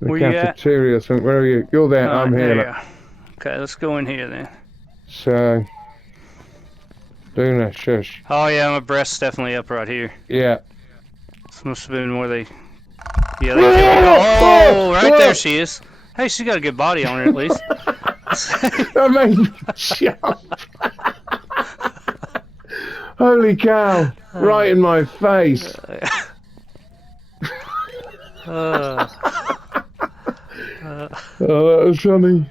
The Where you at? cafeteria. So where are you? You're there. I'm There here. you are. Okay, let's go in here then. So, Duna, shush. Oh yeah, my breast's definitely up right here. Yeah. This must have been where they... Yeah, they killed her. Oh, right there she is. Hey, she's got a good body on her at least. That made me jump. Holy cow. Right in my face. uh, Oh, that was funny.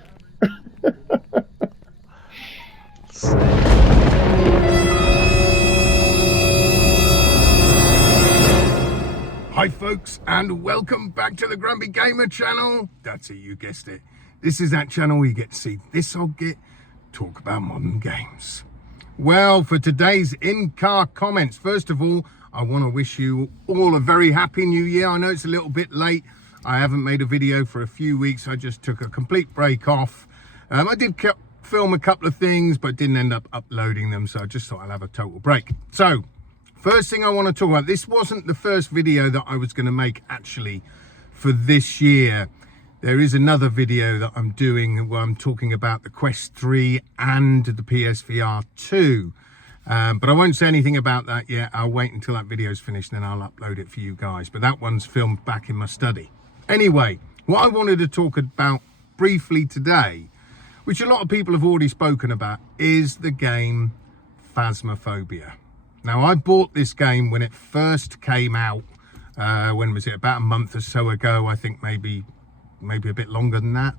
Hi folks, and welcome back to the Grumpy Gamer channel. That's it, you guessed it. This is that channel where you get to see this old git talk about modern games. Well, for today's in-car comments, first of all, I want to wish you all a very happy new year. I know it's a little bit late. I haven't made a video for a few weeks. I just took a complete break off. I did film a couple of things, but didn't end up uploading them, so I just thought I'd have a total break. So, first thing I want to talk about, this wasn't the first video that I was going to make actually for this year. There is another video that I'm doing where I'm talking about the Quest 3 and the PSVR 2. But I won't say anything about that yet. I'll wait until that video's finished and then I'll upload it for you guys. But that one's filmed back in my study. Anyway, what I wanted to talk about briefly today, which a lot of people have already spoken about, is the game Phasmophobia. Now, I bought this game when it first came out. When was it? About a month or so ago, I think maybe a bit longer than that.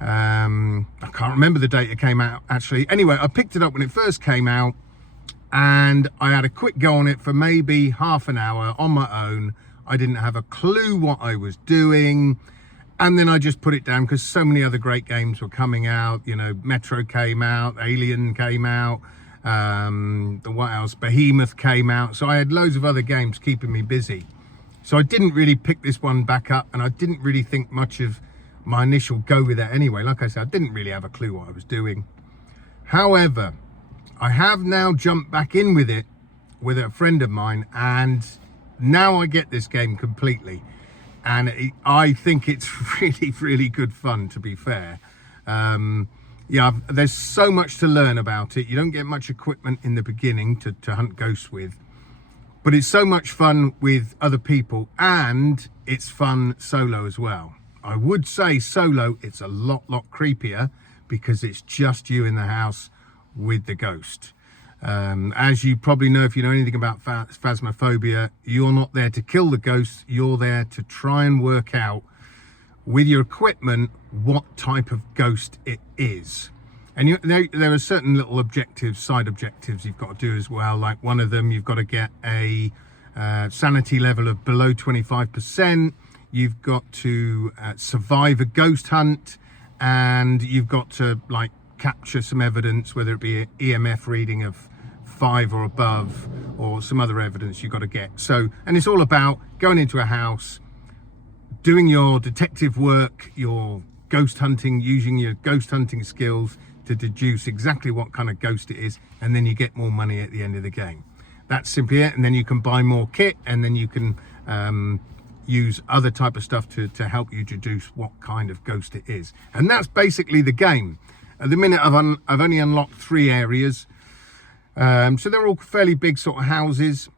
I can't remember the date it came out, actually. Anyway, I picked it up when it first came out, and I had a quick go on it for maybe half an hour on my own. I didn't have a clue what I was doing. And then I just put it down because so many other great games were coming out. You know, Metro came out, Alien came out. What else? Behemoth came out. So I had loads of other games keeping me busy. So I didn't really pick this one back up, and I didn't really think much of my initial go with it anyway. Like I said, I didn't really have a clue what I was doing. However, I have now jumped back in with it with a friend of mine, and now I get this game completely. And I think it's really, really good fun, to be fair. Yeah, there's so much to learn about it. You don't get much equipment in the beginning to hunt ghosts with, but it's so much fun with other people, and it's fun solo as well. I would say solo, it's a lot creepier because it's just you in the house with the ghost. As you probably know, if you know anything about Phasmophobia, you're not there to kill the ghosts. You're there to try and work out with your equipment what type of ghost it is. And there are certain little objectives, side objectives you've got to do as well. Like one of them, you've got to get a sanity level of below 25%. You've got to survive a ghost hunt, and you've got to like capture some evidence, whether it be an EMF reading of 5 or above, or some other evidence you've got to get. So, and it's all about going into a house, doing your detective work, your ghost hunting, using your ghost hunting skills to deduce exactly what kind of ghost it is, and then you get more money at the end of the game. That's simply it. And then you can buy more kit, and then you can use other type of stuff to help you deduce what kind of ghost it is. And that's basically the game. At the minute, I've only unlocked 3 areas. So they're all fairly big sort of houses.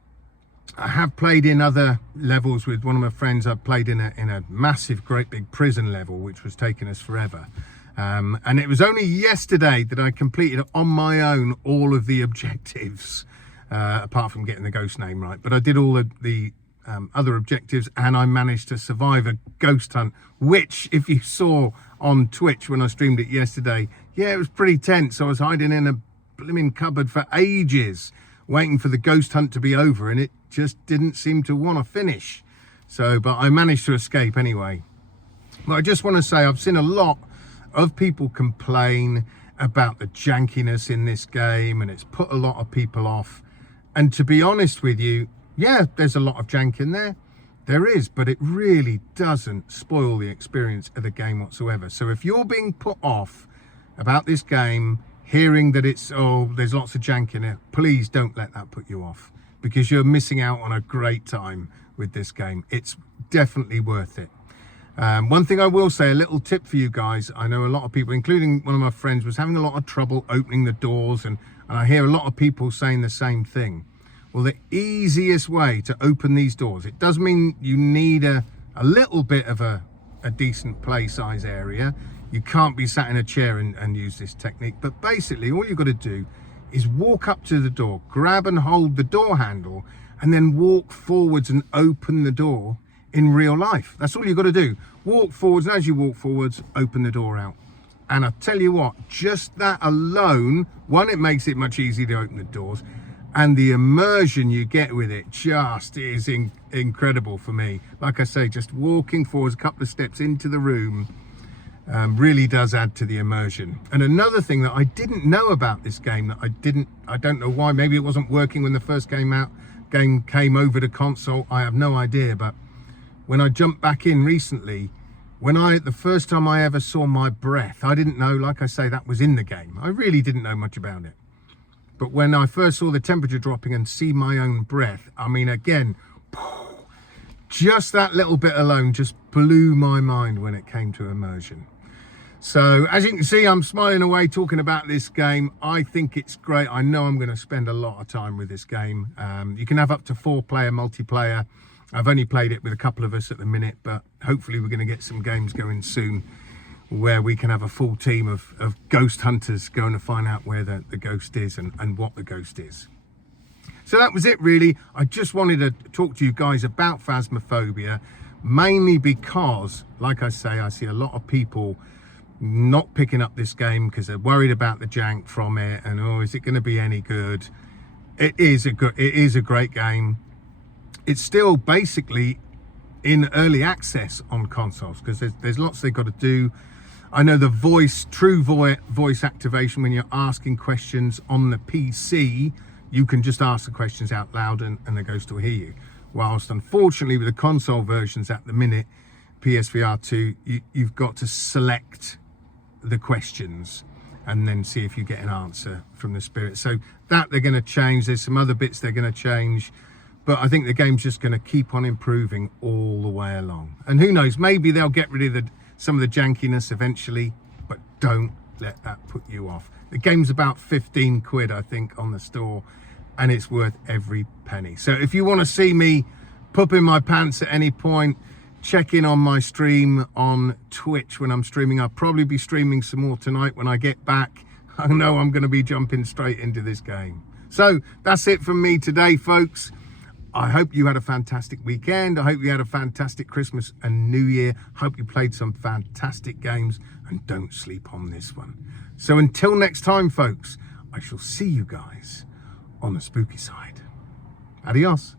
I have played in other levels with one of my friends. I've played in a massive, great big prison level, which was taking us forever. And it was only yesterday that I completed on my own all of the objectives, apart from getting the ghost name right. But I did all of the other objectives, and I managed to survive a ghost hunt, which, if you saw on Twitch when I streamed it yesterday, yeah, it was pretty tense. I was hiding in a blimmin' cupboard for ages, waiting for the ghost hunt to be over, and it just didn't seem to want to finish. So, but I managed to escape anyway. But I just want to say, I've seen a lot of people complain about the jankiness in this game, and it's put a lot of people off. And to be honest with you, yeah, there's a lot of jank in there. There is, but it really doesn't spoil the experience of the game whatsoever. So if you're being put off about this game, hearing that it's, oh, there's lots of jank in it, please don't let that put you off, because you're missing out on a great time with this game. It's definitely worth it. One thing I will say, a little tip for you guys. I know a lot of people, including one of my friends, was having a lot of trouble opening the doors, and I hear a lot of people saying the same thing. Well, the easiest way to open these doors, it does mean you need a little bit of a decent play size area. You can't be sat in a chair and use this technique, but basically all you've got to do is walk up to the door, grab and hold the door handle, and then walk forwards and open the door in real life. That's all you've got to do. Walk forwards, and as you walk forwards, open the door out. And I tell you what, just that alone, one, it makes it much easier to open the doors, and the immersion you get with it just is incredible for me. Like I say, just walking forwards a couple of steps into the room really does add to the immersion. And another thing that I didn't know about this game, that I don't know why, maybe it wasn't working when the first game came over to console, I have no idea, but when I jumped back in recently, the first time I ever saw my breath, I didn't know, like I say, that was in the game. I really didn't know much about it. But when I first saw the temperature dropping and see my own breath, I mean, again, just that little bit alone just blew my mind when it came to immersion. So as you can see, I'm smiling away talking about this game. I think it's great. I know I'm going to spend a lot of time with this game. You can have up to 4-player multiplayer. I've only played it with a couple of us at the minute, but hopefully we're going to get some games going soon where we can have a full team of ghost hunters going to find out where the ghost is and what the ghost is. So that was it really. I just wanted to talk to you guys about Phasmophobia, mainly because, like I say, I see a lot of people not picking up this game because they're worried about the jank from it, and oh, is it going to be any good? It is a great game. It's still basically in early access on consoles because there's lots they've got to do. I know the true voice activation, when you're asking questions on the PC, you can just ask the questions out loud and the ghost will hear you. Whilst unfortunately with the console versions at the minute, PSVR 2, you've got to select the questions and then see if you get an answer from the spirit. So that they're going to change. There's some other bits they're going to change. But I think the game's just going to keep on improving all the way along. And who knows, maybe they'll get rid of some of the jankiness eventually, but don't let that put you off. The game's about 15 quid, I think, on the store, and it's worth every penny. So if you want to see me pooping my pants at any point, check in on my stream on Twitch when I'm streaming. I'll probably be streaming some more tonight when I get back. I know I'm going to be jumping straight into this game. So that's it from me today, folks. I hope you had a fantastic weekend. I hope you had a fantastic Christmas and New Year. Hope you played some fantastic games, and don't sleep on this one. So until next time, folks, I shall see you guys on the spooky side. Adios.